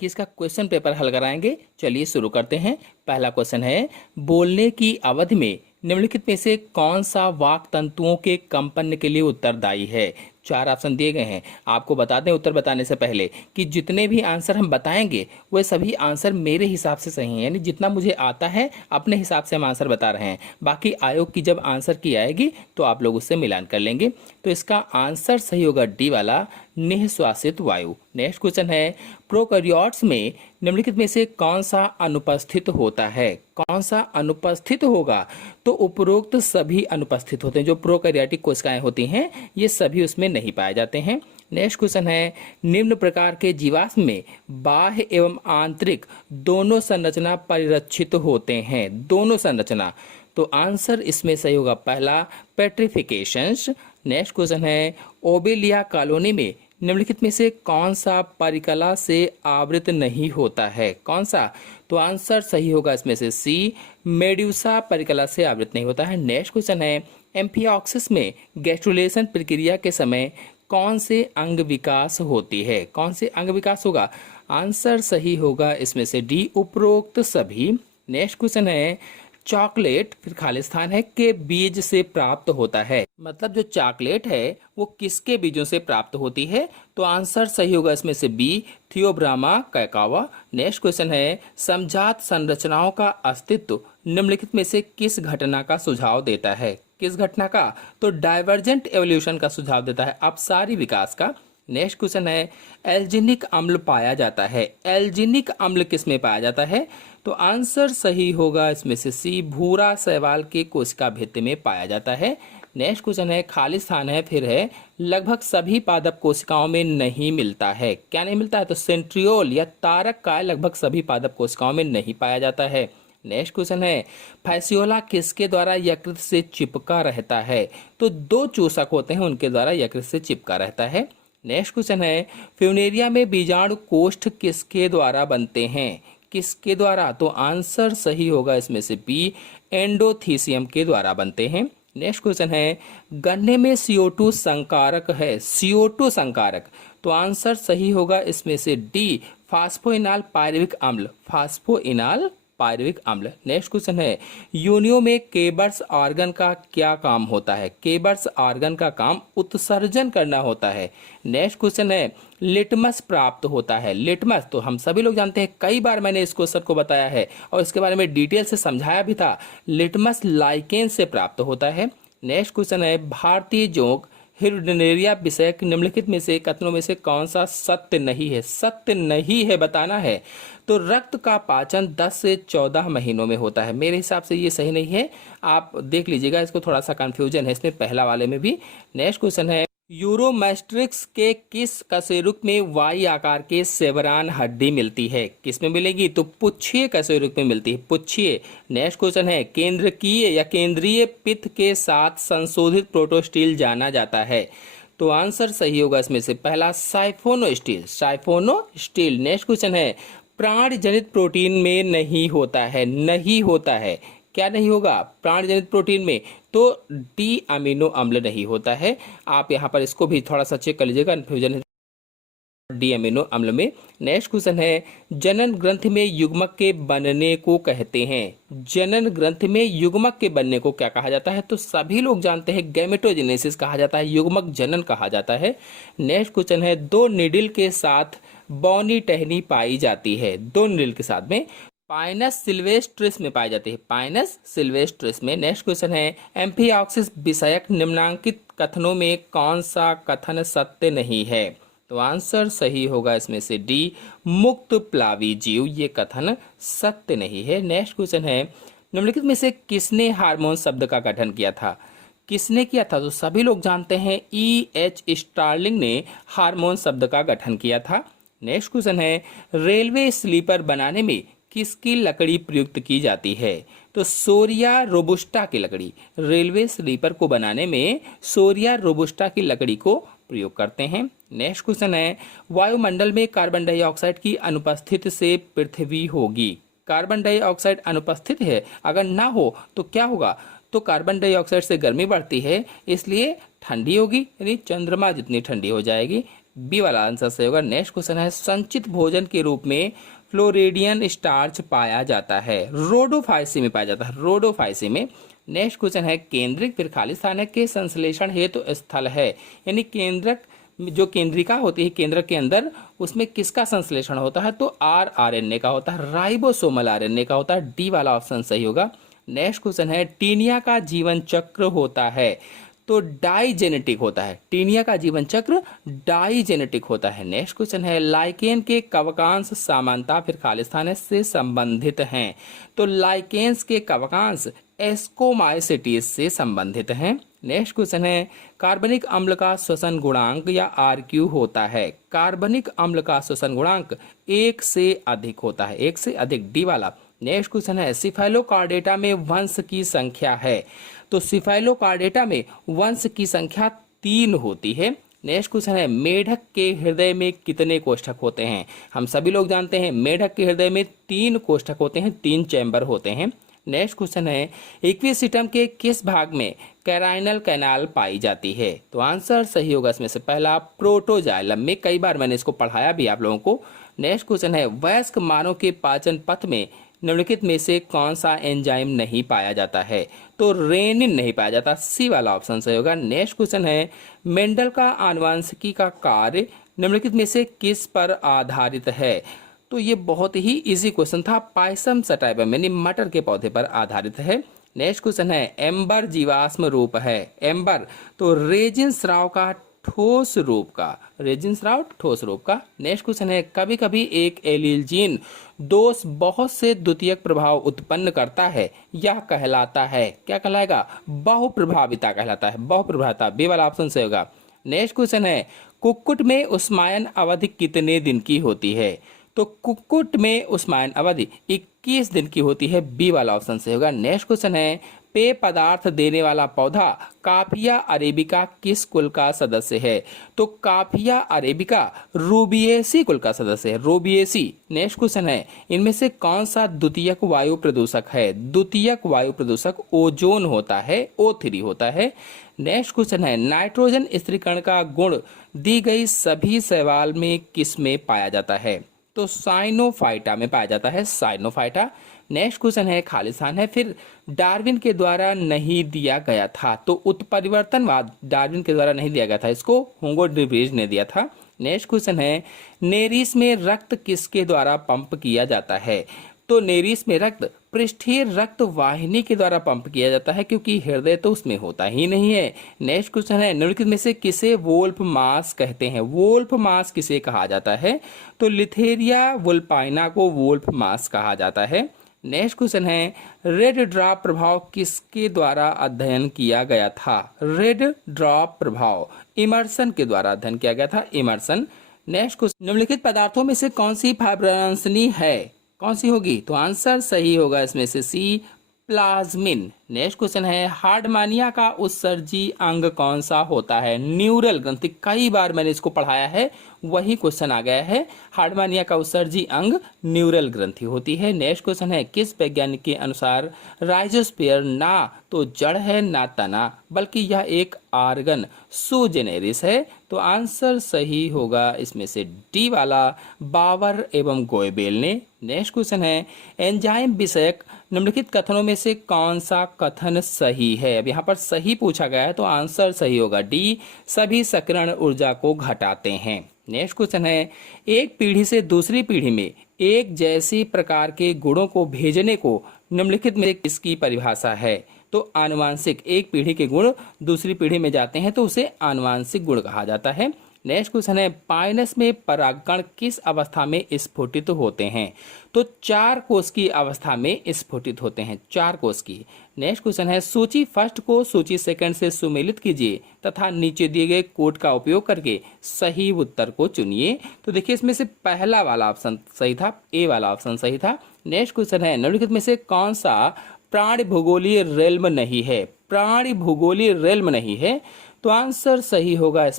कि इसका question paper हल कराएंगे। चलिए शुरू करते हैं। पहला क्वेश्चन है, बोलने की अवधि में निम्नलिखित में से कौन सा वाक तंतुओं के कंपन के लिए उत्तरदायी है। चार ऑप्शन दिए गए हैं। आपको बता दें उत्तर बताने से पहले कि जितने भी आंसर हम बताएंगे वह सभी आंसर मेरे हिसाब से सही हैं, यानी जितना मुझे आता है अपने हिसाब से हम आंसर बता रहे हैं। बाकी आयोग की जब आंसर की आएगी तो आप लोग उससे मिलान कर लेंगे। तो इसका आंसर सही होगा डी वाला, निःश्वासित वायु। नेक्स्ट क्वेश्चन है, प्रोकैरियोट्स में निम्नलिखित में से कौन सा अनुपस्थित होता है। कौन सा अनुपस्थित होगा, तो उपरोक्त सभी अनुपस्थित होते हैं। जो प्रोकैरियोटिक कोशिकाएं होती हैं ये सभी उसमें नहीं पाए जाते हैं। नेक्स्ट क्वेश्चन है, निम्न प्रकार के जीवाश्म में बाह्य एवं आंतरिक दोनों संरचना परिरक्षित होते हैं। दोनों संरचना, तो आंसर इसमें सही होगा पहला, पेट्रिफिकेशंस। नेक्स्ट क्वेश्चन है, ओबेलिया कॉलोनी में निम्नलिखित में से कौन सा परिकला से आवृत नहीं होता है। कौन सा, तो आंसर सही होगा इसमें से सी, मेड्यूसा परिकला से आवृत नहीं होता है। नेक्स्ट क्वेश्चन है, एम्फिऑक्सिस में गैस्ट्रुलेशन प्रक्रिया के समय कौन से अंग विकास होती है। कौन से अंग विकास होगा, आंसर सही होगा इसमें से डी, उपरोक्त सभी। नेक्स्ट क्वेश्चन है, चॉकलेट फिर खालिस्तान है के बीज से प्राप्त होता है। मतलब जो चॉकलेट है वो किसके बीजों से प्राप्त होती है, तो आंसर सही होगा इसमें से बी, थियोब्रामा कैकावा। नेक्स्ट क्वेश्चन है, समजात संरचनाओं का अस्तित्व निम्नलिखित में से किस घटना का सुझाव देता है। किस घटना का, तो डाइवर्जेंट एवोल्यूशन का सुझाव देता है, अपसारी विकास का। नेक्स्ट क्वेश्चन है, एल्जिनिक अम्ल पाया जाता है। एल्जिनिक अम्ल किस में पाया जाता है, तो आंसर सही होगा इसमें से सी, भूरा शैवाल के कोशिका भित्ति में पाया जाता है। नेक्स्ट क्वेश्चन है, खाली स्थान है फिर है, लगभग सभी पादप कोशिकाओं में नहीं मिलता है। क्या नहीं मिलता है, तो सेंट्रियोल या तारक का लगभग सभी पादप कोशिकाओं में नहीं पाया जाता है। नेक्स्ट क्वेश्चन है, फैसियोला किसके द्वारा यकृत से चिपका रहता है, तो दो चूसक होते हैं उनके द्वारा यकृत से चिपका रहता है। नेक्स्ट क्वेश्चन है, फ्यूनेरिया में बीजाणु कोष्ठ किसके द्वारा बनते हैं। किसके द्वारा, तो आंसर सही होगा इसमें से बी, एंडोथीसियम के द्वारा बनते हैं। नेक्स्ट क्वेश्चन है, गन्ने में CO2 संकारक है। CO2 संकारक, तो आंसर सही होगा इसमें से डी, फास्फोइनाल पायरुविक अम्ल। फास्फोइनाल पायरुविक अम्ल। नेक्स्ट क्वेश्चन है, योनियों में केबर्स ऑर्गन का क्या काम होता है। केबर्स ऑर्गन का काम उत्सर्जन करना होता है। नेक्स्ट क्वेश्चन है, लिटमस प्राप्त होता है। लिटमस तो हम सभी लोग जानते हैं, कई बार मैंने इस क्वेश्चन को बताया है और इसके बारे में डिटेल से समझाया भी था। लिटमस लाइकेन से प्राप्त होता है। नेक्स्ट क्वेश्चन है, भारतीय जोंक हिरुडिनेरिया विषयक निम्नलिखित में से कथनों में से कौन सा सत्य नहीं है। सत्य नहीं है बताना है, तो रक्त का पाचन 10 से 14 महीनों में होता है। मेरे हिसाब से ये सही नहीं है, आप देख लीजिएगा, इसको थोड़ा सा कंफ्यूजन है इसमें पहला वाले में भी। नेक्स्ट क्वेश्चन है, यूरोमैस्ट्रिक्स के किस कशेरुक में वाई आकार के सेवरान हड्डी मिलती है। किस में मिलेगी, तो पुच्छीय कशेरुक में मिलती है, पुच्छीय। नेक्स्ट क्वेश्चन है, केंद्रकीय या केंद्रीय पित्त के साथ संशोधित प्रोटोस्टील जाना जाता है, तो आंसर सही होगा इसमें से पहला, साइफोनोस्टील। साइफोनोस्टील। नेक्स्ट क्वेश्चन है, प्राण जनित प्रोटीन में नहीं होता है। नहीं होता है, क्या नहीं होगा, प्राण जनित प्रोटीन में, तो डी अमीनो अम्ल नहीं होता है। आप यहाँ पर इसको भी थोड़ा सा चेक कर लीजिएगा, कंफ्यूजन है डी अमीनो अम्ल में। नेक्स्ट क्वेश्चन है, जनन ग्रंथि में युग्मक के बनने को कहते हैं। जनन ग्रंथि में युग्मक के बनने को क्या कहा जाता है, तो सभी लोग जानते हैं गैमेटोजेनेसिस कहा जाता है, युग्मक जनन कहा जाता है। नेक्स्ट क्वेश्चन है, दो निडिल के साथ बौनी टहनी पाई जाती है। दो निडिल के साथ में पाइनस सिल्वेस्ट्रिस में पाई जाती है, पाइनस सिल्वेस्ट्रिस में। नेक्स्ट क्वेश्चन है, एम्फिऑक्सिस विषयक निम्नांकित कथनों में कौन सा कथन सत्य नहीं है, तो आंसर सही होगा इसमें से डी, मुक्त प्लावी जीव, ये कथन सत्य नहीं है। नेक्स्ट क्वेश्चन है, निम्नलिखित में से किसने हार्मोन शब्द का गठन किया था। किसने किया था, तो सभी लोग जानते हैं E.H. स्टार्लिंग ने हार्मोन शब्द का गठन किया था। नेक्स्ट क्वेश्चन है, रेलवे स्लीपर बनाने में किसकी लकड़ी प्रयुक्त की जाती है, तो सोरिया रोबुस्टा की लकड़ी। रेलवे स्लीपर को बनाने में सोरिया रोबुस्टा की लकड़ी को प्रयोग करते हैं। नेक्स्ट क्वेश्चन है, वायुमंडल में कार्बन डाइऑक्साइड की अनुपस्थिति से पृथ्वी होगी। कार्बन डाइऑक्साइड अनुपस्थित है, अगर ना हो तो क्या होगा, तो कार्बन डाइऑक्साइड से गर्मी बढ़ती है, इसलिए ठंडी होगी, यानी चंद्रमा जितनी ठंडी हो जाएगी। बी वाला आंसर सही होगा। नेक्स्ट क्वेश्चन है, संचित भोजन के रूप में फ्लोरिडियन स्टार्च पाया जाता है, रोडोफाइसी में पाया जाता है, रोडोफाइसी में। नेक्स्ट क्वेश्चन है, केंद्रिक फिर खाली स्थान है के संश्लेषण हेतु स्थल है, यानी केंद्रक जो केंद्रिका होती है केंद्र के अंदर, उसमें किसका संश्लेषण होता है? तो आरएनए का होता है, राइबोसोमल आरएनए का होता है। डी वाला ऑप्शन सही होगा। नेक्स्ट क्वेश्चन है, टीनिया का जीवन चक्र होता है, तो डाइजेनेटिक होता है, टीनिया का जीवन चक्र डाइजेनेटिक होता है। नेक्स्ट क्वेश्चन है, लाइकेन के कवकांश समानता फिर खालिस्तान से संबंधित हैं, तो लाइकेन्स के कवकांश एस्कोमाइसिटीज से संबंधित हैं। नेक्स्ट क्वेश्चन है, कार्बनिक अम्ल का श्वसन गुणांक या आरक्यू होता है, कार्बनिक अम्ल का श्वसन गुणांक 1 से अधिक होता है, 1 से अधिक। डी वाला। नेक्स्ट क्वेश्चन है, सिफेलोकार्डेटा में वंश की संख्या है, तो सिफेलोकार्डेटा में वंश की संख्या 3 होती है। नेक्स्ट क्वेश्चन है, मेढक के हृदय में कितने कोष्ठक होते हैं? हम सभी लोग जानते हैं मेढक के हृदय में 3 कोष्ठक होते हैं, 3 चैम्बर होते हैं। नेक्स्ट क्वेश्चन है, इक्विसिटम के किस भाग में कैराइनल कैनाल पाई जाती है? तो आंसर सही होगा इसमें से पहला, प्रोटोजाइलम में। कई बार मैंने इसको पढ़ाया भी आप लोगों को। नेक्स्ट क्वेश्चन है, वयस्क मानव के पाचन पथ में निम्नलिखित में से कौन सा एंजाइम नहीं पाया जाता है? तो रेनिन नहीं पाया जाता। सी वाला ऑप्शन सही होगा। नेक्स्ट क्वेश्चन है, मेंडल का आनुवंशिकी का कार्य निम्नलिखित में से किस पर आधारित है? तो ये बहुत ही इजी क्वेश्चन था, पायसम सटाइबम यानी मटर के पौधे पर आधारित है। नेक्स्ट क्वेश्चन है, एम्बर जीवाश्म रूप है, एम्बर तो रेजिन स्राव का ठोस रूप का, रेजिन स्राव ठोस रूप का। नेक्स्ट क्वेश्चन है, कभी कभी एक एलील जीन दोष बहुत से द्वितीयक प्रभाव उत्पन्न करता है, यह कहलाता है, क्या कहलाएगा? बहुप्रभाविता कहलाता है, बहुप्रभाविता। बी वाला ऑप्शन सही होगा। नेक्स्ट क्वेश्चन है, कुक्कुट में उष्मायन अवधि कितने दिन की होती है? तो कुक्कुट में उष्मायन अवधि 21 दिन की होती है। बी वाला ऑप्शन सही होगा। नेक्स्ट क्वेश्चन है, पेय पदार्थ देने वाला पौधा काफिया अरेबिका किस कुल का सदस्य है? तो काफिया अरेबिका रूबिएसी कुल का सदस्य है, रूबिएसी। नेक्स्ट क्वेश्चन है, इनमें से कौन सा द्वितीयक वायु प्रदूषक है? द्वितीयक वायु प्रदूषक ओजोन होता है, O3 होता है। नेक्स्ट क्वेश्चन है, नाइट्रोजन स्थिरीकरण का गुण दी गई सभी शैवाल में किस में पाया जाता है? तो साइनोफाइटा में पाया जाता है, साइनोफाइटा। नेक्स्ट क्वेश्चन है, खालिस्तान है फिर डार्विन के द्वारा नहीं दिया गया था, तो उत्परिवर्तनवाद डार्विन के द्वारा नहीं दिया गया था, इसको हुगो ड्यूबेज ने दिया था। नेक्स्ट क्वेश्चन है, नेरिस में रक्त किसके द्वारा पंप किया जाता है? तो नेरिस में रक्त पृष्ठीय रक्त वाहिनी के द्वारा पंप किया जाता है, क्योंकि हृदय तो उसमें होता ही नहीं है। नेक्स्ट क्वेश्चन है, निम्नलिखित में से किसे वोल्फ मास कहते हैं? वोल्फ मास किसे कहा जाता है? तो लिथेरिया वुल्पाइना को वोल्फ मास कहा जाता है। नेक्स्ट क्वेश्चन है, रेड ड्रॉप प्रभाव किसके द्वारा अध्ययन किया गया था? रेड ड्रॉप प्रभाव इमर्सन के द्वारा अध्ययन किया गया था, इमर्सन। नेक्स्ट क्वेश्चन, निम्नलिखित पदार्थों में से कौन सी फाइब्रोनेंसनी है? कौन सी होगी? तो आंसर सही होगा इसमें से सी, प्लाज्मिन। नेक्स्ट क्वेश्चन है, हार्डमानिया का उत्सर्जी अंग कौन सा होता है? न्यूरल ग्रंथि। कई बार मैंने इसको पढ़ाया है, वही क्वेश्चन आ गया है। हार्डमानिया का उत्सर्जी अंग न्यूरल ग्रंथि होती है। नेक्स्ट क्वेश्चन है, किस वैज्ञानिक के अनुसार राइजोस्फीयर ना तो जड़ है ना तना, बल्कि यह एक आर्गन सुजेनेरिस है? तो आंसर सही होगा इसमें से डी वाला, बावर एवं गोयबेल ने। नेक्स्ट क्वेश्चन है, एंजाइम विषयक निम्नलिखित कथनों में से कौन सा कथन सही है? अब यहाँ पर सही पूछा गया है, तो आंसर सही होगा डी, सभी सक्रियण ऊर्जा को घटाते हैं। नेक्स्ट क्वेश्चन है, एक पीढ़ी से दूसरी पीढ़ी में एक जैसी प्रकार के गुणों को भेजने को निम्नलिखित में किसकी परिभाषा है? तो आनुवांशिक, एक पीढ़ी के गुण दूसरी पीढ़ी में जाते हैं तो उसे आनुवांशिक गुण कहा जाता है। नेक्स्ट क्वेश्चन है, पाइनस में परागकण किस अवस्था में स्फुटित होते हैं? तो 4 कोष की अवस्था में स्फुटित होते हैं, 4 कोष की। नेक्स्ट क्वेश्चन है, सूची फर्स्ट को सूची सेकंड से सुमेलित कीजिए तथा नीचे दिए गए कोड का उपयोग करके सही उत्तर को चुनिए। तो देखिए इसमें से पहला वाला ऑप्शन सही था, ए वाला ऑप्शन सही था। नेक्स्ट क्वेश्चन है, निम्नलिखित में से कौन सा प्राणी भूगोलीय रेल्म नहीं है? प्राणी भूगोलीय रेल्म नहीं है, तो आंसर सही होगा इसमें